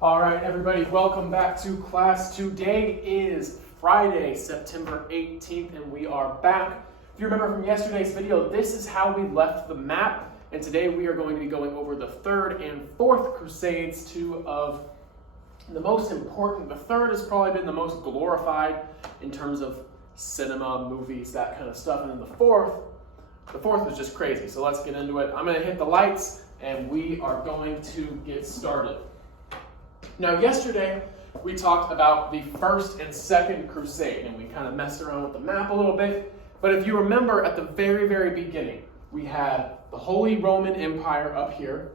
All right, everybody, welcome back to class. Today is Friday, September 18th, and we are back. If you remember from yesterday's video, this is how we left the map, and today we are going to be going over the third and fourth Crusades, two of the most important. The third has probably been the most glorified in terms of cinema, movies, that kind of stuff, and then the fourth was just crazy. So let's get into it. I'm going to hit the lights, and we are going to get started. Now, yesterday, we talked about the first and second crusade, and we kind of messed around with the map a little bit. But if you remember, at the very, very beginning, we had the Holy Roman Empire up here,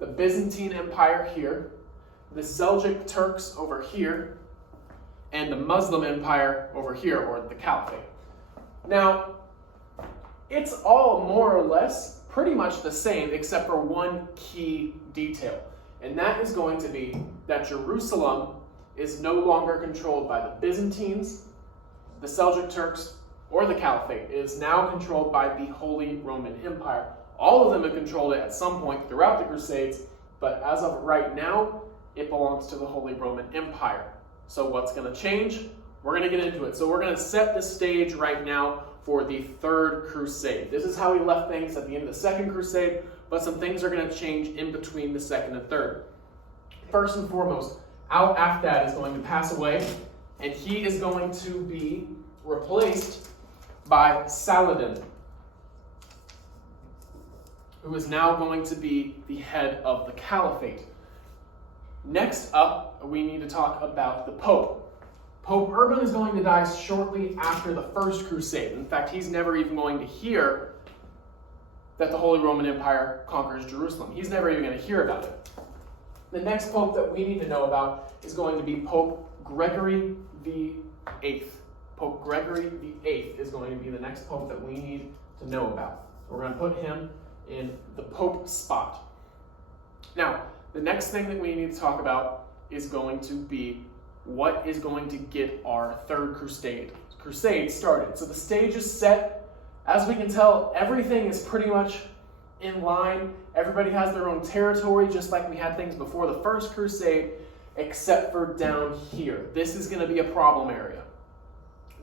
the Byzantine Empire here, the Seljuk Turks over here, and the Muslim Empire over here, or the Caliphate. Now, it's all more or less pretty much the same, except for one key detail. And that is going to be that Jerusalem is no longer controlled by the Byzantines, the Seljuk Turks, or the Caliphate. It is now controlled by the Holy Roman Empire. All of them have controlled it at some point throughout the Crusades, but as of right now, it belongs to the Holy Roman Empire. So what's going to change? We're going to get into it. So we're going to set the stage right now for the third crusade. This is how we left things at the end of the second crusade, but some things are going to change in between the second and third. First and foremost, Al-Afdad is going to pass away, and he is going to be replaced by Saladin, who is now going to be the head of the Caliphate. Next up, we need to talk about the Pope. Pope Urban is going to die shortly after the First Crusade. In fact, he's never even going to hear that the Holy Roman Empire conquers Jerusalem. He's never even going to hear about it. The next pope that we need to know about is going to be Pope Gregory VIII. Pope Gregory VIII is going to be the next pope that we need to know about. We're going to put him in the pope spot. Now, the next thing that we need to talk about is going to be what is going to get our third crusade started. So the stage is set. As we can tell, everything is pretty much in line. Everybody has their own territory, just like we had things before the first crusade, except for down here. This is going to be a problem area.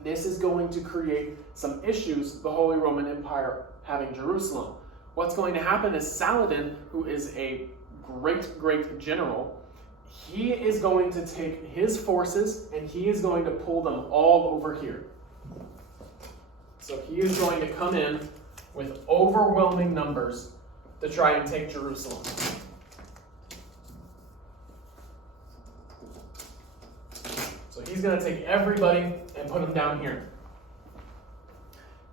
This is going to create some issues, the Holy Roman Empire having Jerusalem. What's going to happen is Saladin, who is a great general, he is going to take his forces and he is going to pull them all over here. So he is going to come in with overwhelming numbers to try and take Jerusalem. So he's going to take everybody and put them down here.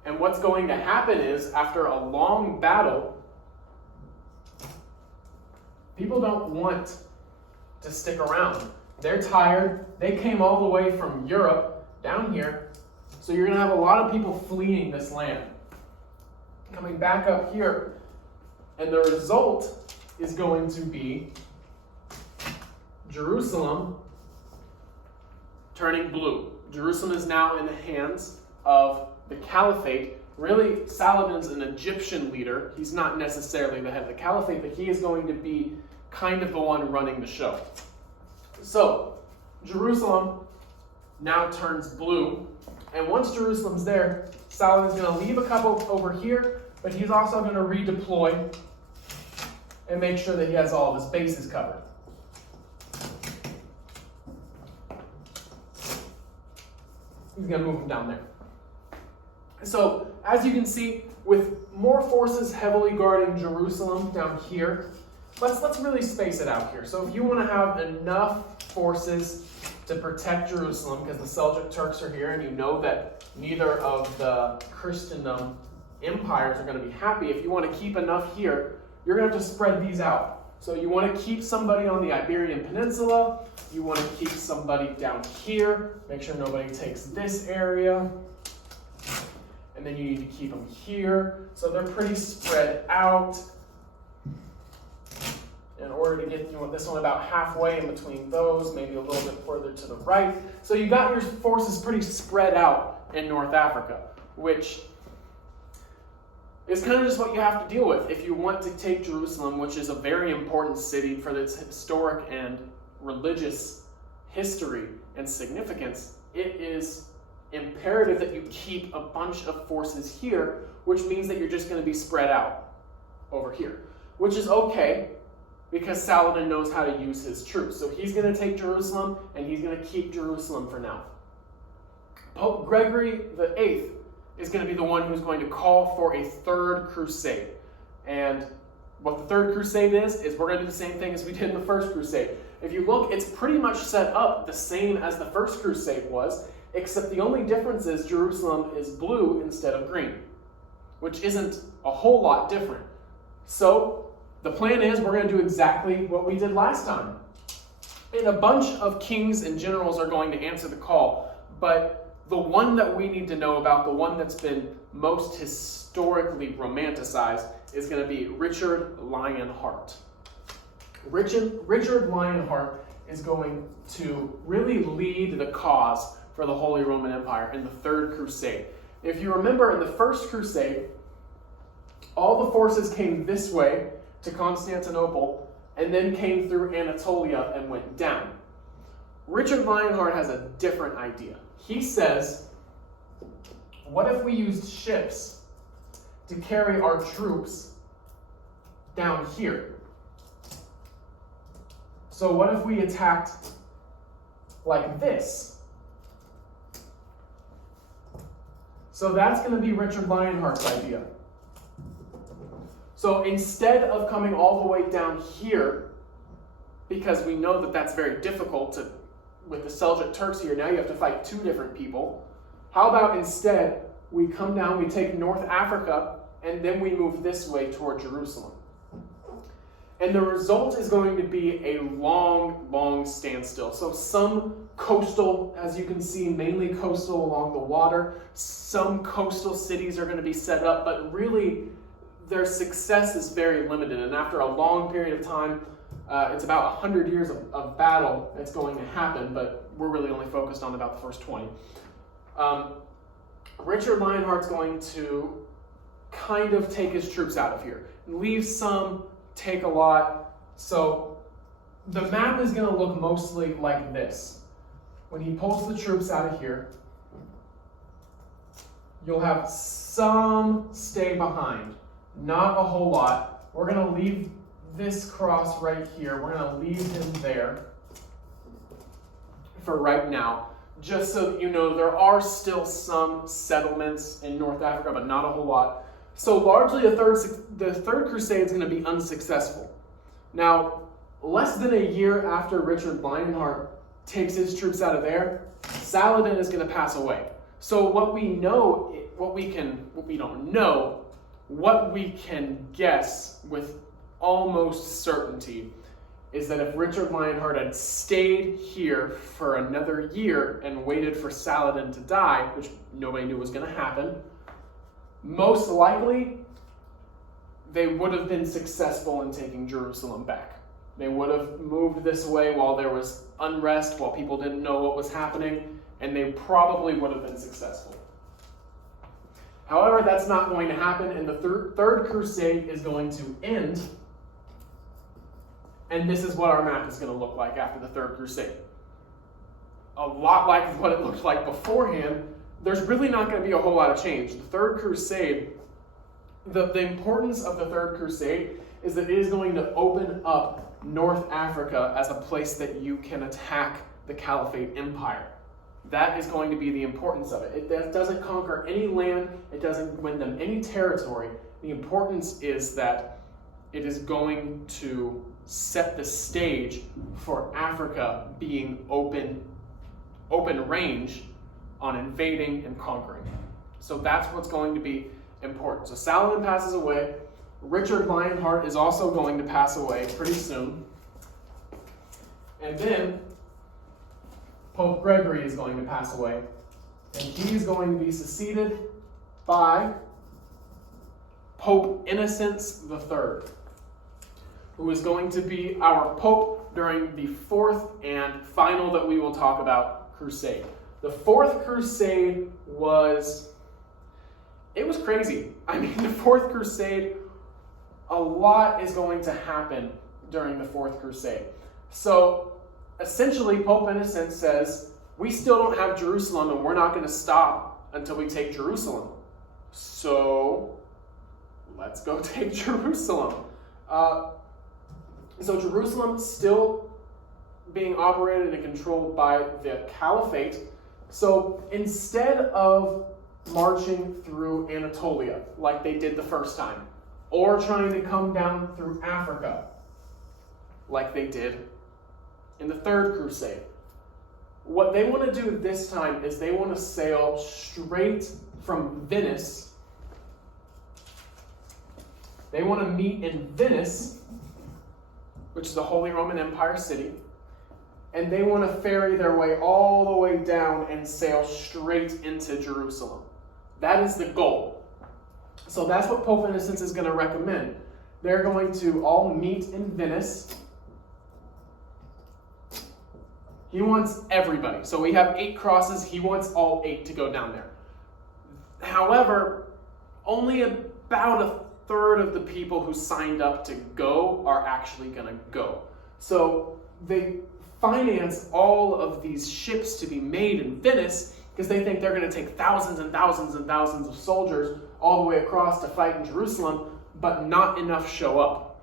And what's going to happen is, after a long battle, people don't want to stick around. They're tired. They came all the way from Europe down here. So you're going to have a lot of people fleeing this land, coming back up here. And the result is going to be Jerusalem turning blue. Jerusalem is now in the hands of the Caliphate. Really, Saladin's an Egyptian leader. He's not necessarily the head of the Caliphate, but he is going to be kind of the one running the show. So, Jerusalem now turns blue. And once Jerusalem's there, Saladin's going to leave a couple over here, but he's also going to redeploy and make sure that he has all of his bases covered. He's going to move them down there. So, as you can see, with more forces heavily guarding Jerusalem down here, let's really space it out here. So if you want to have enough forces to protect Jerusalem, because the Seljuk Turks are here, and you know that neither of the Christendom empires are going to be happy. If you want to keep enough here, you're going to have to spread these out. So you want to keep somebody on the Iberian Peninsula. You want to keep somebody down here. Make sure nobody takes this area. And then you need to keep them here. So they're pretty spread out. In order to get this one about halfway in between those, maybe a little bit further to the right. So you got your forces pretty spread out in North Africa, which is kind of just what you have to deal with if you want to take Jerusalem, which is a very important city for its historic and religious history and significance, it is imperative that you keep a bunch of forces here, which means that you're just going to be spread out over here, which is okay because Saladin knows how to use his troops. So he's going to take Jerusalem, and he's going to keep Jerusalem for now. Pope Gregory VIII is going to be the one who's going to call for a third crusade. And what the third crusade is we're going to do the same thing as we did in the first crusade. If you look, it's pretty much set up the same as the first crusade was, except the only difference is Jerusalem is blue instead of green, which isn't a whole lot different. So the plan is we're going to do exactly what we did last time. And a bunch of kings and generals are going to answer the call, but the one that we need to know about, the one that's been most historically romanticized, is going to be Richard Lionheart. Richard Lionheart is going to really lead the cause for the Holy Roman Empire in the Third Crusade. If you remember, in the First Crusade, all the forces came this way to Constantinople and then came through Anatolia and went down. Richard Lionheart has a different idea. He says, what if we used ships to carry our troops down here? So what if we attacked like this? So that's going to be Richard Lionheart's idea. So instead of coming all the way down here, because we know that that's very difficult with the Seljuk Turks here, now you have to fight two different people. How about instead we come down, we take North Africa, and then we move this way toward Jerusalem. And the result is going to be a long, long standstill. So some coastal, as you can see, mainly coastal along the water, some coastal cities are going to be set up, but really their success is very limited. And after a long period of time, it's about 100 years of battle that's going to happen, but we're really only focused on about the first 20. Richard Lionheart's going to kind of take his troops out of here. Leave some, take a lot. So the map is going to look mostly like this. When he pulls the troops out of here, you'll have some stay behind. Not a whole lot. We're going to leave this cross right here. We're going to leave him there for right now. Just so that you know, there are still some settlements in North Africa, but not a whole lot. So largely the Third Crusade is going to be unsuccessful. Now, less than a year after Richard Lionheart takes his troops out of there, Saladin is going to pass away. So what we can guess with almost certainty is that if Richard Lionheart had stayed here for another year and waited for Saladin to die, which nobody knew was going to happen, most likely they would have been successful in taking Jerusalem back. They would have moved this way while there was unrest, while people didn't know what was happening, and they probably would have been successful. However, that's not going to happen, and the Third Crusade is going to end. And this is what our map is going to look like after the Third Crusade. A lot like what it looked like beforehand. There's really not going to be a whole lot of change. The Third Crusade, the importance of the Third Crusade is that it is going to open up North Africa as a place that you can attack the Caliphate Empire. That is going to be the importance of it. It doesn't conquer any land. It doesn't win them any territory. The importance is that it is going to set the stage for Africa being open range on invading and conquering. So that's what's going to be important. So Saladin passes away. Richard Lionheart is also going to pass away pretty soon. And then Pope Gregory is going to pass away. And he is going to be succeeded by Pope Innocence III, who is going to be our pope during the fourth and final that we will talk about crusade. The Fourth Crusade was crazy. I mean, the Fourth Crusade, a lot is going to happen during the Fourth Crusade. So essentially, Pope Innocent says, we still don't have Jerusalem, and we're not going to stop until we take Jerusalem. So, let's go take Jerusalem. So Jerusalem still being operated and controlled by the caliphate. So instead of marching through Anatolia like they did the first time, or trying to come down through Africa like they did in the Third Crusade, what they want to do this time is they want to sail straight from Venice. They want to meet in Venice, which is the Holy Roman Empire city, and they want to ferry their way all the way down and sail straight into Jerusalem. That is the goal. So that's what Pope Innocent is going to recommend. They're going to all meet in Venice. He wants everybody. So we have 8 crosses. He wants all 8 to go down there. However, only about a third of the people who signed up to go are actually going to go. So they finance all of these ships to be made in Venice because they think they're going to take thousands and thousands and thousands of soldiers all the way across to fight in Jerusalem, but not enough show up.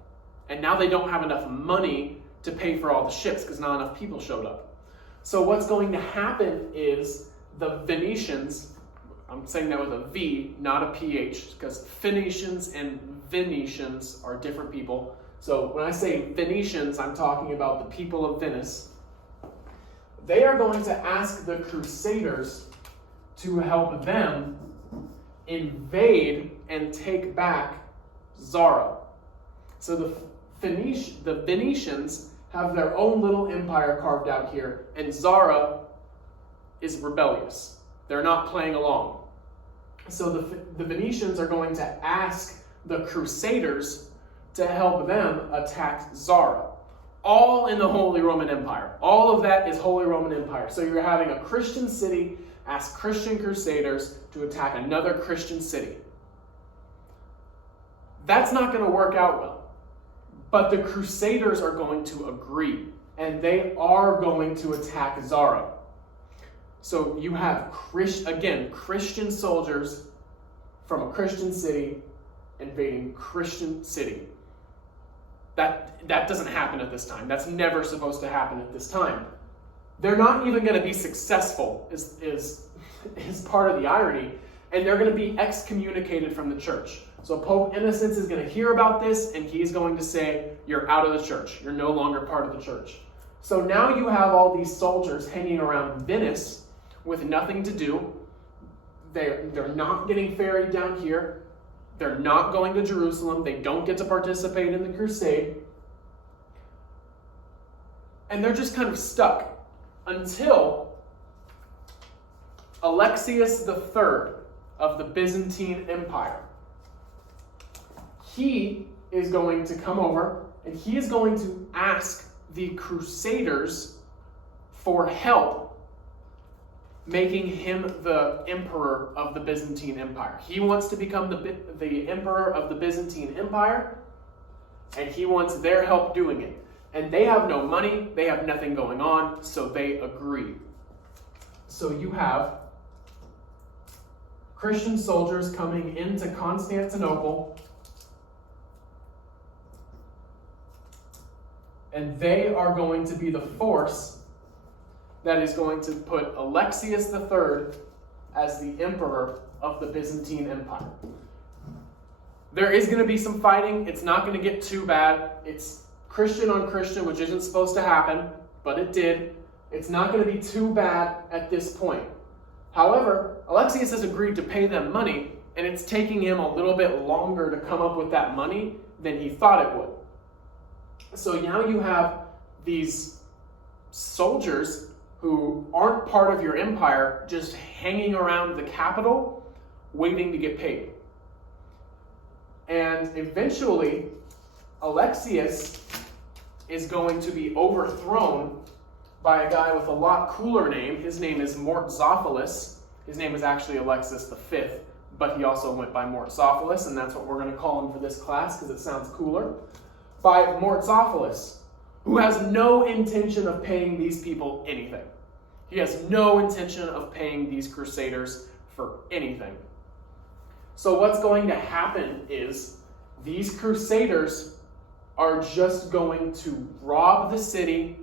And now they don't have enough money to pay for all the ships because not enough people showed up. So what's going to happen is the Venetians, I'm saying that with a V, not a PH, because Phoenicians and Venetians are different people. So when I say Venetians, I'm talking about the people of Venice. They are going to ask the Crusaders to help them invade and take back Zara. So the Venetians have their own little empire carved out here, and Zara is rebellious. They're not playing along. So the Venetians are going to ask the Crusaders to help them attack Zara. All in the Holy Roman Empire. All of that is Holy Roman Empire. So you're having a Christian city ask Christian Crusaders to attack another Christian city. That's not going to work out well. But the Crusaders are going to agree, and they are going to attack Zara. So you have, Christian soldiers from a Christian city invading Christian city. That doesn't happen at this time. That's never supposed to happen at this time. They're not even going to be successful, is part of the irony, and they're going to be excommunicated from the church. So Pope Innocent is going to hear about this, and he's going to say, you're out of the church. You're no longer part of the church. So now you have all these soldiers hanging around Venice with nothing to do. They're not getting ferried down here. They're not going to Jerusalem. They don't get to participate in the crusade. And they're just kind of stuck until Alexius III of the Byzantine Empire. He is going to come over and he is going to ask the Crusaders for help making him the emperor of the Byzantine Empire. He wants to become the emperor of the Byzantine Empire, and he wants their help doing it. And they have no money, they have nothing going on, so they agree. So you have Christian soldiers coming into Constantinople, and they are going to be the force that is going to put Alexius III as the emperor of the Byzantine Empire. There is going to be some fighting. It's not going to get too bad. It's Christian on Christian, which isn't supposed to happen, but it did. It's not going to be too bad at this point. However, Alexius has agreed to pay them money, and it's taking him a little bit longer to come up with that money than he thought it would. So now you have these soldiers who aren't part of your empire just hanging around the capital waiting to get paid. And eventually, Alexius is going to be overthrown by a guy with a lot cooler name. His name is Mortzophilus. His name is actually Alexius V, but he also went by Mortzophilus, and that's what we're going to call him for this class because it sounds cooler. By Mortzophilus, who has no intention of paying these people anything. He has no intention of paying these crusaders for anything. So what's going to happen is these crusaders are just going to rob the city,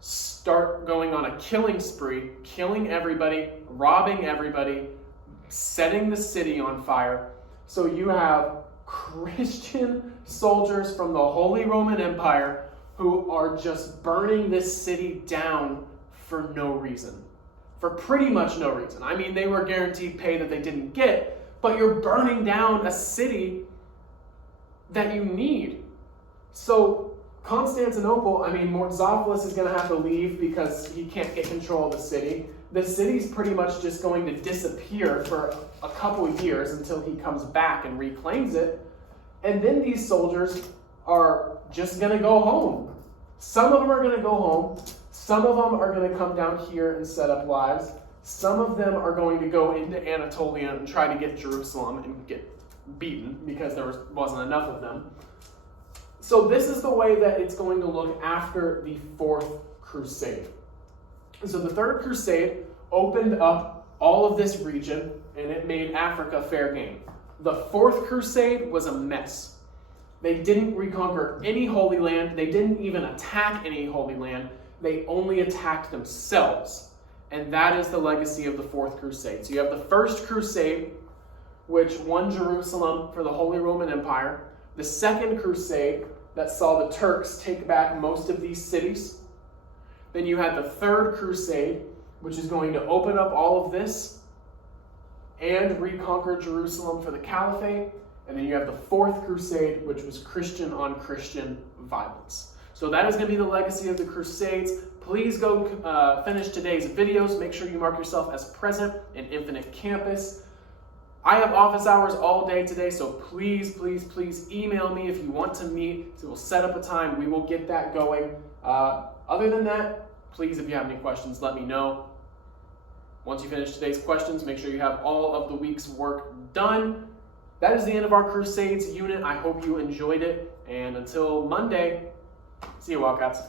start going on a killing spree, killing everybody, robbing everybody, setting the city on fire. So you have Christian soldiers from the Holy Roman Empire who are just burning this city down for no reason. For pretty much no reason. I mean, they were guaranteed pay that they didn't get, but you're burning down a city that you need. So Constantinople, I mean, Murtzopoulos is going to have to leave because he can't get control of the city. The city's pretty much just going to disappear for a couple of years until he comes back and reclaims it. And then these soldiers are just going to go home. Some of them are going to go home. Some of them are going to come down here and set up lives. Some of them are going to go into Anatolia and try to get Jerusalem and get beaten because there wasn't enough of them. So this is the way that it's going to look after the Fourth Crusade. So the Third Crusade opened up all of this region and it made Africa fair game. The Fourth Crusade was a mess. They didn't reconquer any Holy Land. They didn't even attack any Holy Land. They only attacked themselves. And that is the legacy of the Fourth Crusade. So you have the First Crusade, which won Jerusalem for the Holy Roman Empire. The Second Crusade, that saw the Turks take back most of these cities. Then you had the Third Crusade, which is going to open up all of this and reconquer Jerusalem for the Caliphate. And then you have the Fourth Crusade, which was Christian on Christian violence. So that is going to be the legacy of the Crusades. Please go finish today's videos. Make sure you mark yourself as present in Infinite Campus. I have office hours all day today, so please, please, please email me if you want to meet. So we'll set up a time. We will get that going. Other than that, please, if you have any questions, let me know. Once you finish today's questions, make sure you have all of the week's work done. That is the end of our Crusades unit. I hope you enjoyed it. And until Monday, see you, Wildcats.